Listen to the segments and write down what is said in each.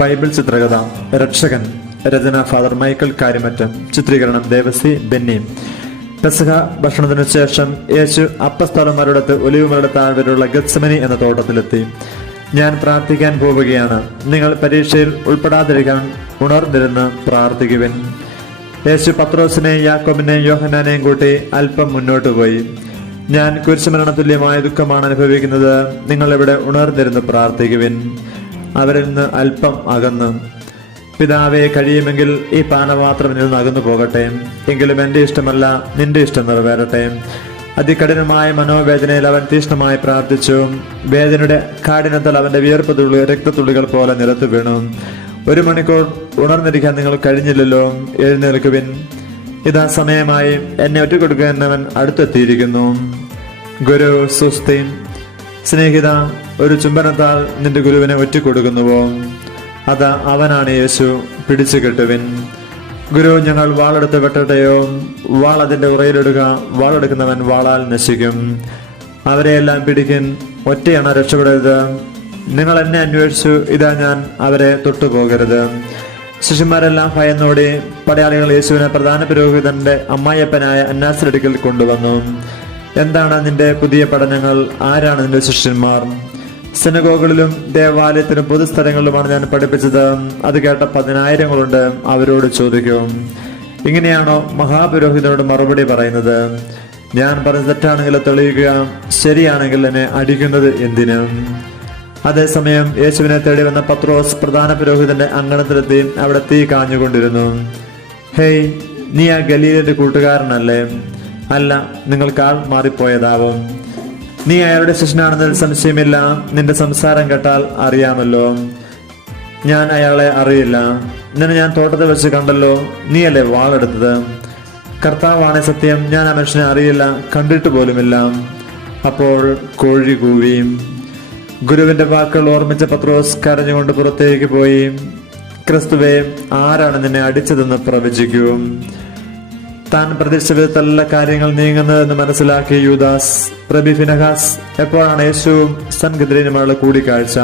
Bible ചിത്രകഥ രക്ഷകൻ. രചന father Michael Karyamattam. ചിത്രീകരണം ദേവസി ബെന്നി. പെസഹ ഭക്ഷണത്തിനു ശേഷം യേശു അപ്പസ്തലന്മാരോടൊത്ത് ഒലിവുമരുടെ താഴ്വരയുള്ള ഗത്സമനി എന്ന തോട്ടത്തിലെത്തി. ഞാൻ പ്രാർത്ഥിക്കാൻ പോവുകയാണ്, നിങ്ങൾ പരീക്ഷയിൽ ഉൾപ്പെടാതിരിക്കാൻ ഉണർന്നിരുന്ന് പ്രാർത്ഥിക്കുവിൻ. യേശു പത്രോസിനെയും യാക്കോബിനെയും യോഹന്നാനെയും കൂട്ടി അല്പം മുന്നോട്ട് പോയി. ഞാൻ കുരിശുമരണ തുല്യമായ ദുഃഖമാണ് അനുഭവിക്കുന്നത്, നിങ്ങൾ ഇവിടെ ഉണർന്നിരുന്ന് പ്രാർത്ഥിക്കുവിൻ. അവരിൽ നിന്ന് അല്പം അകന്ന്, പിതാവെ, കഴിയുമെങ്കിൽ ഈ പാനപാത്രം നിന്ന് അകന്നു പോകട്ടെ, എങ്കിലും എന്റെ ഇഷ്ടമല്ല നിന്റെ ഇഷ്ടം നിറവേറട്ടെ. അതികഠിനമായ മനോവേദനയിൽ അവൻ തീഷ്ണമായി പ്രാർത്ഥിച്ചു. വേദനയുടെ കാഠിന്യത്താൽ അവന്റെ വിയർപ്പ് തുള്ളി രക്തത്തുള്ളികൾ പോലെ നിലത്ത് വീണു. 1 മണിക്കൂർ ഉണർന്നിരിക്കാൻ നിങ്ങൾ കഴിഞ്ഞില്ലല്ലോ, എഴുന്നേൽക്കുവിൻ, ഇതാ സമയമായി, എന്നെ ഒറ്റക്കൊടുക്കുന്നവൻ അടുത്തെത്തിയിരിക്കുന്നു. ഗുരു സുസ്തി. സ്നേഹിത, ഒരു ചുംബനത്താൽ നിന്റെ ഗുരുവിനെ ഒറ്റക്കൊടുക്കുന്നുവോ? അതാ അവനാണ് യേശു, പിടിച്ചു കെട്ടുവിൻ. ഗുരു, ഞങ്ങൾ വാളെടുത്ത് വെട്ടട്ടെയോ? വാൾ അതിന്റെ ഉറയിലിടുക, വാളെടുക്കുന്നവൻ വാളാൽ നശിക്കും. അവരെയെല്ലാം പിടിക്കിൻ, ഒറ്റയാണ് രക്ഷപ്പെടരുത്. നിങ്ങൾ എന്നെ അന്വേഷിച്ചു, ഇതാ ഞാൻ അവരെ തൊട്ടുപോകരുത്. ശിഷ്യന്മാരെല്ലാം ഭയന്നോടി. പടയാളികൾ യേശുവിനെ പ്രധാന പുരോഹിതന്റെ അമ്മായിയപ്പനായ അന്നാസിന്റെ അടുക്കൽ കൊണ്ടുവന്നു. എന്താണ് നിന്റെ പുതിയ പഠനങ്ങൾ? ആരാണ് നിന്റെ ശിഷ്യന്മാർ? സിനഗോഗുകളിലും ദേവാലയത്തിലും പൊതുസ്ഥലങ്ങളിലുമാണ് ഞാൻ പഠിപ്പിച്ചത്. അത് കേട്ട 10,000 അവരോട് ചോദിക്കും, ഇങ്ങനെയാണോ മഹാപുരോഹിതനോട് മറുപടി പറയുന്നത്? ഞാൻ പറഞ്ഞ തെറ്റാണെങ്കിൽ തെളിയുക, ശരിയാണെങ്കിൽ എന്നെ അടിക്കുന്നത് എന്തിന്? അതേസമയം യേശുവിനെ തേടി വന്ന പത്രോസ് പ്രധാന പുരോഹിതന്റെ അങ്കണത്തിലെത്തി അവിടെ തീ കാഞ്ഞുകൊണ്ടിരുന്നു. ഹേയ്, നീ ആ ഗലീലന്റെ കൂട്ടുകാരനല്ലേ? അല്ല, നിങ്ങൾക്ക് മാറിപ്പോയതാവും. നീ അയാളുടെ ശിഷ്യനാണെന്നതിൽ സംശയമില്ല, നിന്റെ സംസാരം കേട്ടാൽ അറിയാമല്ലോ. ഞാൻ അയാളെ അറിയില്ല, നിന്നെ ഞാൻ തോട്ടത്തിൽ വെച്ച് കണ്ടല്ലോ, നീയല്ലേ വാളെടുത്തത്? കർത്താവാണ് സത്യം, ഞാൻ ആ മനുഷ്യനെ അറിയില്ല, കണ്ടിട്ട് പോലുമില്ല. അപ്പോൾ കോഴി കൂവി. ഗുരുവിന്റെ വാക്കുകൾ ഓർമ്മിച്ച പത്രോസ് കരഞ്ഞുകൊണ്ട് പുറത്തേക്ക് പോയി. ക്രിസ്തുവേ, ആരാണ് നിന്നെ അടിച്ചതെന്ന് പ്രവചിക്കൂ. താൻ പ്രതീക്ഷിച്ച വിധത്തിലുള്ള കാര്യങ്ങൾ നീങ്ങുന്നതെന്ന് മനസ്സിലാക്കിയ യൂദാസ് റബി ഫിനഹാസ്. എപ്പോഴാണ് യേശുവും സൻഗദ്രീനുമുള്ള കൂടിക്കാഴ്ച?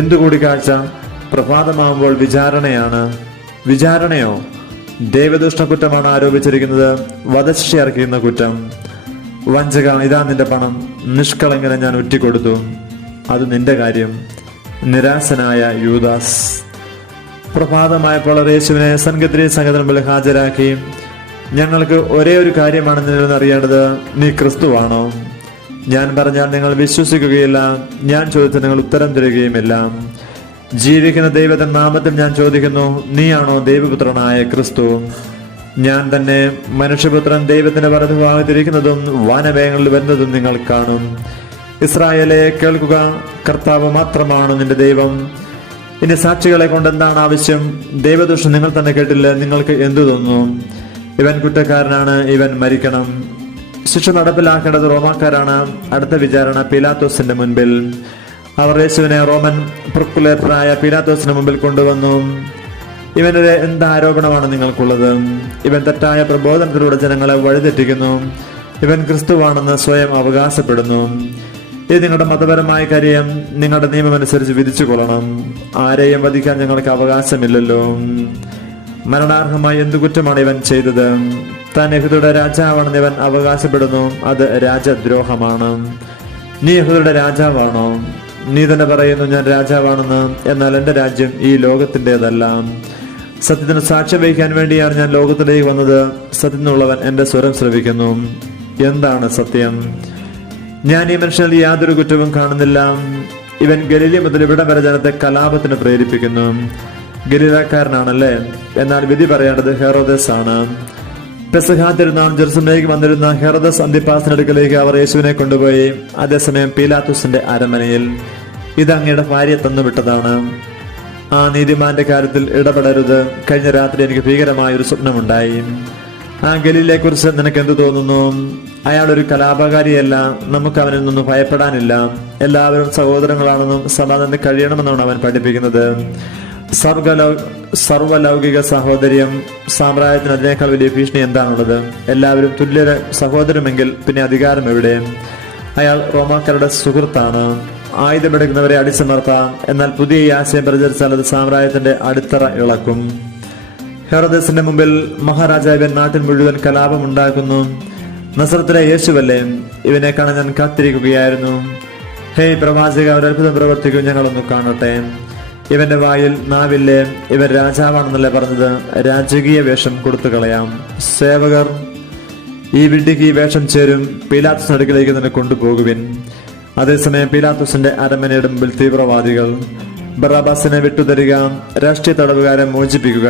എന്തു കൂടിക്കാഴ്ച? പ്രഭാതമാകുമ്പോൾ വിചാരണയാണ്. വിചാരണയോ? ദൈവദൂഷണ കുറ്റമാണ് ആരോപിച്ചിരിക്കുന്നത്, വധശിക്ഷ ഇറക്കിയുന്ന കുറ്റം. വഞ്ചക, ഇതാ നിന്റെ പണം, നിഷ്കളങ്കനെ ഞാൻ ഒറ്റിക്കൊടുത്തു, അത് നിന്റെ കാര്യം. നിരാശനായ യൂദാസ്. പ്രഭാതമായപ്പോൾ യേശുവിനെ സൻഗദ്രീ സംഘത്തിന് മുമ്പിൽ ഹാജരാക്കി. ഞങ്ങൾക്ക് ഒരേ ഒരു കാര്യമാണ് നിങ്ങളെന്ന് അറിയേണ്ടത്, നീ ക്രിസ്തുവാണോ? ഞാൻ പറഞ്ഞാൽ നിങ്ങൾ വിശ്വസിക്കുകയില്ല, ഞാൻ ചോദിച്ചാൽ നിങ്ങൾ ഉത്തരം തരികയുമില്ല. ജീവിക്കുന്ന ദൈവത്തിന്റെ നാമത്തിൽ ഞാൻ ചോദിക്കുന്നു, നീയാണോ ദൈവപുത്രനായ ക്രിസ്തു? ഞാൻ തന്നെ. മനുഷ്യപുത്രൻ ദൈവത്തിന്റെ വലതുഭാഗത്തിരിക്കുന്നതും വാനവേഗങ്ങളിൽ വരുന്നതും നിങ്ങൾ കാണും. ഇസ്രായേലെ, കേൾക്കുക, കർത്താവ് മാത്രമാണ് നിന്റെ ദൈവം. ഇനി സാക്ഷികളെ കൊണ്ട് എന്താണ് ആവശ്യം? ദൈവദൂഷണം നിങ്ങൾ തന്നെ കേട്ടില്ല, നിങ്ങൾക്ക് എന്തു തോന്നുന്നു? ഇവൻ കുറ്റക്കാരനാണ്, ഇവൻ മരിക്കണം. ശിക്ഷ നടപ്പിലാക്കേണ്ടത് റോമാക്കാരാണ്. അടുത്ത വിചാരണ പീലാത്തോസിന്റെ മുൻപിൽ. അവർ യേശുവിനെ റോമൻ പ്രൊക്കുലേറ്ററായ പീലാത്തോസിന്റെ മുമ്പിൽ കൊണ്ടുവന്നു. ഇവനെതിരെ എന്ത് ആരോപണമാണ് നിങ്ങൾക്കുള്ളത്? ഇവൻ തെറ്റായ പ്രബോധനത്തിലൂടെ ജനങ്ങളെ വഴിതെറ്റിക്കുന്നു. ഇവൻ ക്രിസ്തുവാണെന്ന് സ്വയം അവകാശപ്പെടുന്നു. ഇത് നിങ്ങളുടെ മതപരമായ കാര്യം, നിങ്ങളുടെ നിയമമനുസരിച്ച് വിധിച്ചു കൊള്ളണം. ആരെയും വധിക്കാൻ ഞങ്ങൾക്ക് അവകാശമില്ലല്ലോ. മരണാർഹമായി എന്തു കുറ്റമാണ് ഇവൻ ചെയ്തത്? താൻ യഹൂദരുടെ രാജാവാണെന്ന് ഇവൻ അവകാശപ്പെടുന്നു, അത് രാജദ്രോഹമാണ്. നീ യഹൂദരുടെ രാജാവാണോ? നീ തന്നെ പറയുന്നു ഞാൻ രാജാവാണെന്ന്, എന്നാൽ എന്റെ രാജ്യം ഈ ലോകത്തിൻ്റെതല്ല. സത്യത്തിന് സാക്ഷ്യം വഹിക്കാൻ വേണ്ടിയാണ് ഞാൻ ലോകത്തിലേക്ക് വന്നത്. സത്യത്തിനുള്ളവൻ എന്റെ സ്വരം ശ്രവിക്കുന്നു. എന്താണ് സത്യം? ഞാൻ ഈ മനുഷ്യനിൽ യാതൊരു കുറ്റവും കാണുന്നില്ല. ഇവൻ ഗലീല മുതൽ ഇവിടം വരെ ജനത്തെ കലാപത്തിന് പ്രേരിപ്പിക്കുന്നു. ഗലീലക്കാരനാണല്ലേ? എന്നാൽ വിധി പറയേണ്ടത് ഹെറോദസ് ആണ്. പെസഹ തിരുനാൾ ജെറുസലേമിലേക്ക് വന്നിരുന്ന ഹെറോദസ് അന്തിപ്പാസിനടുക്കലേക്ക് അവർ യേശുവിനെ കൊണ്ടുപോയി. അതേസമയം പീലാത്തോസിന്റെ അരമനയിൽ. ഇത് അങ്ങയുടെ ഭാര്യ തന്നുവിട്ടതാണ്. ആ നീതിമാന്റെ കാര്യത്തിൽ ഇടപെടരുത്. കഴിഞ്ഞ രാത്രി എനിക്ക് ഭീകരമായ ഒരു സ്വപ്നമുണ്ടായി. ആ ഗലീലയെ കുറിച്ച് നിനക്ക് എന്ത് തോന്നുന്നു? അയാൾ ഒരു കലാപകാരിയല്ല, നമുക്ക് അവനിൽ നിന്നും ഭയപ്പെടാനില്ല. എല്ലാവരും സഹോദരങ്ങളാണെന്നും സമാധാനം കഴിയണമെന്നാണ് അവൻ പഠിപ്പിക്കുന്നത്. സർവലൗകിക സാഹോദര്യം സാമ്രാജ്യത്തിന് അതിനേക്കാൾ വലിയ ഭീഷണി എന്താണുള്ളത്? എല്ലാവരും തുല്യ സഹോദരമെങ്കിൽ പിന്നെ അധികാരം എവിടെ? അയാൾ റോമാക്കാരുടെ സുഹൃത്താണ്. ആയുധമെടുക്കുന്നവരെ അടിച്ചമർത്താം. എന്നാൽ പുതിയ ഈ ആശയം പ്രചരിച്ചാൽ അത് സാമ്രാജ്യത്തിന്റെ അടിത്തറ ഇളക്കും. ഹെറോദസിന്റെ മുമ്പിൽ മഹാരാജാവൻ നാട്ടിൽ മുഴുവൻ കലാപമുണ്ടാക്കുന്നു. നസറത്തിലെ യേശുവല്ലേ, ഇവനെ കാണാൻ ഞാൻ കാത്തിരിക്കുകയായിരുന്നു. ഹേയ് പ്രവാചക, ഒരു അത്ഭുതം പ്രവർത്തിക്കും, ഞങ്ങളൊന്ന് കാണട്ടെ. ഇവന്റെ വായിൽ നാവില്ലേ? ഇവൻ രാജാവാണെന്നല്ലേ പറഞ്ഞത്? രാജകീയ വേഷം കൊടുത്തു കളയാം. സേവകർ, ഈ വിഡ്ഢിക്ക് ഈ വേഷം ചേരും. പീലാത്തോസിന്റെ അടുക്കലേക്ക് തന്നെ കൊണ്ടുപോകുവിൻ. അതേസമയം പീലാത്തോസിന്റെ അരമനയുടെ മുമ്പിൽ തീവ്രവാദികൾ. ബറാബാസിനെ വിട്ടുതരിക, രാഷ്ട്രീയ തടവുകാരെ മോചിപ്പിക്കുക.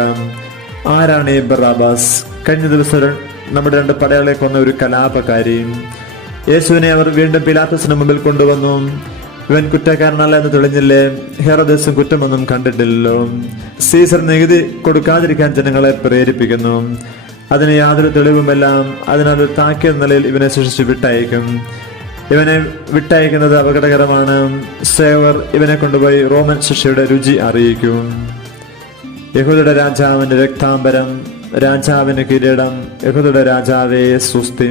ആരാണ് ഈ ബറാബാസ്? കഴിഞ്ഞ ദിവസം നമ്മുടെ 2 പടയാളെ കൊന്ന ഒരു കലാപകാരി. യേശുവിനെ അവർ വീണ്ടും പീലാത്തോസിന് മുമ്പിൽ കൊണ്ടുവന്നു. ഇവൻ കുറ്റക്കാരനല്ല എന്ന് തെളിഞ്ഞില്ലേ? ഹെറോദസും കുറ്റമൊന്നും കണ്ടിട്ടില്ലല്ലോ. സീസർ നികുതി കൊടുക്കാതിരിക്കാൻ ജനങ്ങളെ പ്രേരിപ്പിക്കുന്നു. അതിന് യാതൊരു തെളിവുമെല്ലാം. അതിനാൽ ഒരു താക്കീത് നിലയിൽ ഇവനെ ശിക്ഷിച്ച് വിട്ടയക്കും. ഇവനെ വിട്ടയക്കുന്നത് അപകടകരമാണ്. സേവർ ഇവനെ കൊണ്ടുപോയി റോമൻ ശിക്ഷയുടെ രുചി അറിയിക്കും. യഹൂദയുടെ രാജാവിന്റെ രക്താംബരം, രാജാവിന് കിരീടം, യഹൂദയുടെ രാജാവേ സ്വസ്തി.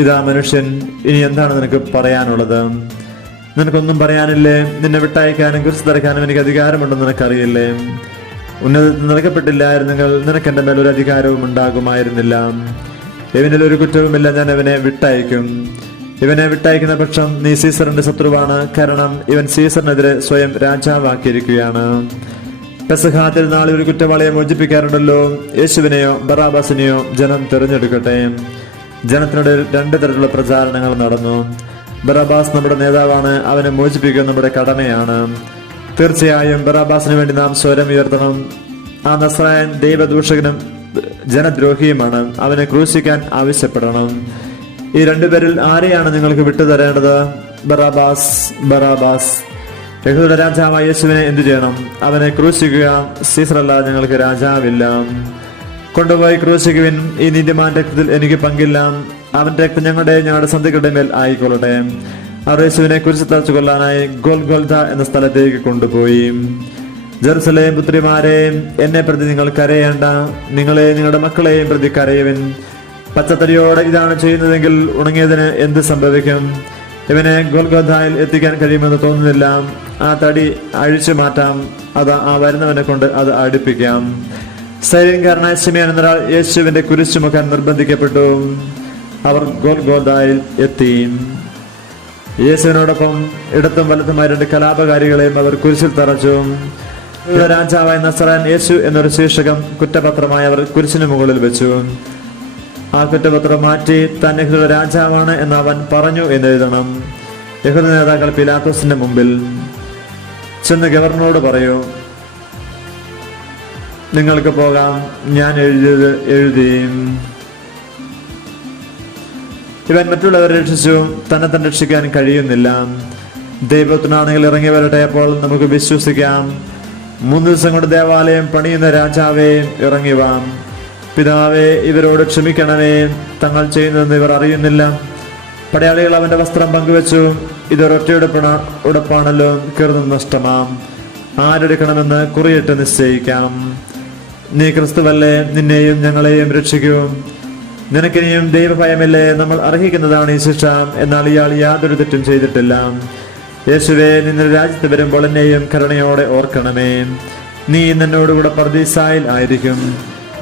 ഇതാ മനുഷ്യൻ. ഇനി എന്താണ് നിനക്ക് പറയാനുള്ളത്? നിനക്കൊന്നും പറയാനില്ലേ? നിന്നെ വിട്ടയക്കാനും കുരിശ് തറയ്ക്കാനും എനിക്ക് അധികാരമുണ്ടെന്ന് നിനക്കറിയില്ലേ? ഉന്നതത്തിൽ നിലക്കപ്പെട്ടില്ലായിരുന്നെങ്കിൽ നിനക്ക് എന്റെ മേലൊരു അധികാരവും ഉണ്ടാകുമായിരുന്നില്ല. ഇവനിൽ ഒരു കുറ്റവുമില്ല. ഞാൻ ഇവനെ വിട്ടയക്കും. ഇവനെ വിട്ടയക്കുന്ന പക്ഷം നീ സീസറിന്റെ ശത്രുവാണ്. കാരണം ഇവൻ സീസറിനെതിരെ സ്വയം രാജാവാക്കിയിരിക്കുകയാണ്. പെസഹാ തിരുനാളിൽ ഒരു കുറ്റവാളിയെ മോചിപ്പിക്കാറുണ്ടല്ലോ. യേശുവിനെയോ ബറാബാസിനെയോ ജനം തിരഞ്ഞെടുക്കട്ടെ. ജനത്തിനിടയിൽ 2 തരത്തിലുള്ള പ്രചാരണങ്ങൾ നടന്നു. ബറാബാസ് നമ്മുടെ നേതാവാണ്, അവനെ മോചിപ്പിക്കുക നമ്മുടെ കടമയാണ്. തീർച്ചയായും ബറാബാസിന് വേണ്ടി നാം സ്വരം ഉയർത്തണം. ആ നസ്രായൻ ദൈവദൂഷകനും ജനദ്രോഹിയുമാണ്. അവനെ ക്രൂശിക്കാൻ ആവശ്യപ്പെടണം. ഈ 2 പേരിൽ ആരെയാണ് നിങ്ങൾക്ക് വിട്ടുതരേണ്ടത്? ബറാബാസ്, ബറാബാസ്. യഹൂദയുടെ രാജാവായ യേശുവിനെ എന്തു ചെയ്യണം? അവനെ ക്രൂശിക്കുക. സീസറല്ല, ഞങ്ങൾക്ക് രാജാവില്ല. കൊണ്ടുപോയി ക്രൂശിക്കുവിൻ. ഈ നീതിമാൻ രക്തത്തിൽ എനിക്ക് പങ്കില്ല. അവന്റെ രക്തം ഞങ്ങളുടെ സന്ധികളുടെ മേൽ ആയിക്കൊള്ളട്ടെ. അവർ യേശുവിനെ കുരിശിൽ തറച്ചു കൊല്ലാനായി ഗോൽഗോൽഥ എന്ന സ്ഥലത്തേക്ക് കൊണ്ടുപോയി. ജെറുസലേം പുത്രിമാരെ, എന്നെ പ്രതി നിങ്ങൾ കരയേണ്ട. നിങ്ങളെ നിങ്ങളുടെ മക്കളെയും പ്രതി കരയുവിൻ. പച്ചത്തടിയോടെ ഇതാണ് ചെയ്യുന്നതെങ്കിൽ ഉണങ്ങിയതിന് എന്ത് സംഭവിക്കും? ഇവനെ ഗോൽഗോൽഥായിൽ എത്തിക്കാൻ കഴിയുമെന്ന് തോന്നുന്നില്ല. ആ തടി അഴിച്ചു മാറ്റാം. അത് ആ വരുന്നവനെ കൊണ്ട് അത് അടുപ്പിക്കാം. സൈര്യൻകാരനായ ശിമയോൻ എന്നൊരാൾ യേശുവിന്റെ കുരിശ് ചുമക്കാൻ നിർബന്ധിക്കപ്പെട്ടു. അവർ ഗോൽഗോൽഥായിൽ എത്തി. യേശുവിനോടൊപ്പം ഇടത്തും വലത്തുമായി 2 കലാപകാരികളെയും അവർ കുരിശിൽ തറച്ചു. രാജാവായ നസറായൻ യേശു എന്നൊരു ശീർഷകം കുറ്റപത്രമായി അവർ കുരിശിന് മുകളിൽ വെച്ചു. ആ കുറ്റപത്രം മാറ്റി താൻ യഹൂദ രാജാവാണ് എന്ന് അവൻ പറഞ്ഞു എന്നെഴുതണം. യഹൂദ നേതാക്കൾ പീലാത്തോസിന്റെ മുമ്പിൽ ചെന്ന് ഗവർണറോട് പറയൂ, നിങ്ങൾക്ക് പോകാം, ഞാൻ എഴുതിയത് എഴുതി. ഇവൻ മറ്റുള്ളവരെ രക്ഷിച്ചു, തന്നെ രക്ഷിക്കാൻ കഴിയുന്നില്ല. ദൈവത്തിനാണെങ്കിൽ ഇറങ്ങി വരട്ടെ, അപ്പോൾ നമുക്ക് വിശ്വസിക്കാം. 3 ദിവസം കൊണ്ട് ദേവാലയം പണിയുന്ന രാജാവേ, ഇറങ്ങിവാം. പിതാവേ, ഇവരോട് ക്ഷമിക്കണമേ, തങ്ങൾ ചെയ്യുന്നതെന്ന് ഇവർ അറിയുന്നില്ല. പടയാളികൾ അവന്റെ വസ്ത്രം പങ്കുവെച്ചു. ഇതൊരൊറ്റയുടപ്പാണല്ലോ, കീർന്നും നഷ്ടമാം. ആരെടുക്കണമെന്ന് കുറിയിട്ട് നിശ്ചയിക്കാം. നീ ക്രിസ്തുവല്ലേ, നിന്നെയും ഞങ്ങളെയും രക്ഷിക്കൂ. നിനക്കിനിയും ദൈവഭയമില്ലേ? നമ്മൾ അർഹിക്കുന്നതാണ് ഈ ശിക്ഷ. എന്നാൽ ഇയാൾ യാതൊരു തെറ്റും ചെയ്തിട്ടില്ല. യേശുവേ, നിന്റെ രാജ്യത്ത് വരുമ്പോൾ എന്നെയും കരുണയോടെ ഓർക്കണമേ. നീ എന്നോടുകൂടെ പർദീസായിൽ ആയിരിക്കും.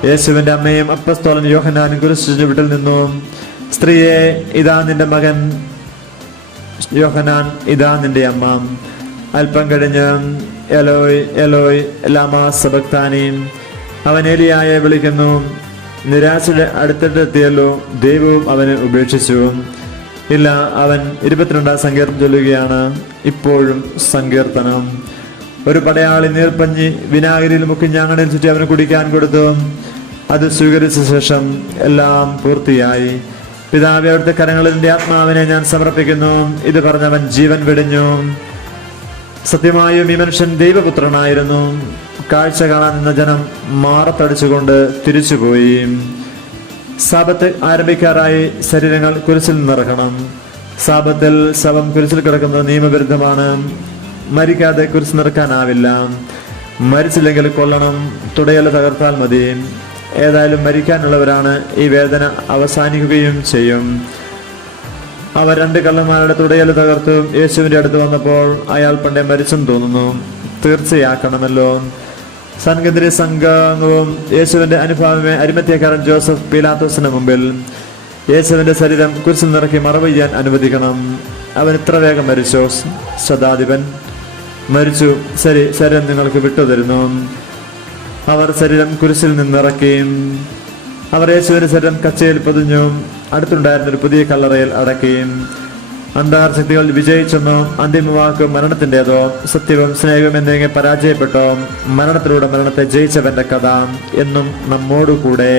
യേശുവിന്റെ അമ്മയും അപ്പസ്തോലൻ യോഹന്നാനും കുരിശിന്റെ വീട്ടിൽ നിന്നു, സ്ത്രീയെ, ഇതാ നിന്റെ മകൻ. യോഹന്നാൻ, ഇതാ നിന്റെ അമ്മ. അല്പം കഴിഞ്ഞ് എലോയ് എലോയ് ലാമാ സബക്താനി, അവൻ ഏലിയായെ വിളിക്കുന്നു. നിരാശയുടെ അടുത്തെത്തിയല്ലോ, ദൈവവും അവനെ ഉപേക്ഷിച്ചു. ഇല്ല, അവൻ 22 സങ്കീർത്തനം ചൊല്ലുകയാണ്. ഇപ്പോഴും സങ്കീർത്തനം. ഒരു പടയാളി നീർപ്പഞ്ഞി വിനാഗിരിയിൽ മുക്കി ഞാങ്ങണിൽ ചുറ്റി അവന് കുടിക്കാൻ കൊടുത്തു. അത് സ്വീകരിച്ച ശേഷം എല്ലാം പൂർത്തിയായി. പിതാവേ, അവിടുത്തെ കരങ്ങളിൽ എന്റെ ആത്മാവിനെ ഞാൻ സമർപ്പിക്കുന്നു. ഇത് പറഞ്ഞവൻ ജീവൻ വെടിഞ്ഞു. സത്യമായും ഈ മനുഷ്യൻ ദൈവപുത്രനായിരുന്നു. കാഴ്ച കാണാൻ നിന്ന ജനം മാറത്തടിച്ചുകൊണ്ട് തിരിച്ചുപോയി. സാബത്ത് ആരംഭിക്കാറായി. ശരീരങ്ങൾ കുരിശിൽ നിന്നിറക്കണം. സാബത്തിൽ ശവം കുരിശിൽ കിടക്കുന്നത് നിയമവിരുദ്ധമാണ്. മരിക്കാതെ കുരിശ് നിറക്കാനാവില്ല. മരിച്ചില്ലെങ്കിൽ കൊല്ലണം, തുടയല തകർത്താൽ മതി. ഏതായാലും മരിക്കാനുള്ളവരാണ്. ഈ വേദന അവസാനിക്കുകയും ചെയ്യും. അവർ 2 കള്ളന്മാരുടെ തുടയൽ തകർത്തു. യേശുവിന്റെ അടുത്ത് വന്നപ്പോൾ അയാൾ പണ്ടേ മരിച്ചെന്ന് തോന്നുന്നു, തീർച്ചയാക്കണമല്ലോ. സംഘത്തിലെ സംഘവും യേശുവിന്റെ അനുഭാവമേ അരിമത്യക്കാരൻ ജോസഫ് പീലാത്തോസിന് മുമ്പിൽ യേശുവിന്റെ ശരീരം കുരിശിൽ നിറക്കി മറവ് ചെയ്യാൻ അനുവദിക്കണം. അവൻ ഇത്ര വേഗം മരിച്ചോ? ശതാധിപൻ മരിച്ചു. ശരി, ശരീരം നിങ്ങൾക്ക് വിട്ടുതരുന്നു. അവർ ശരീരം കുരിശിൽ നിന്നിറക്കി. അവർ യേശുവിന്റെ ശരീരം കച്ചയിൽ പൊതിഞ്ഞു അടുത്തുണ്ടായിരുന്ന ഒരു പുതിയ കല്ലറയിൽ അടക്കി. അന്ധകാര ശക്തികൾ വിജയിച്ചെന്നോ അന്തിമവാക്ക് മരണത്തിൻ്റെതോ സത്യവും സ്നേഹവും എന്നിങ്ങനെ പരാജയപ്പെട്ടോ മരണത്തിലൂടെ മരണത്തെ ജയിച്ചവന്റെ കഥ എന്നും നമ്മോടുകൂടെ.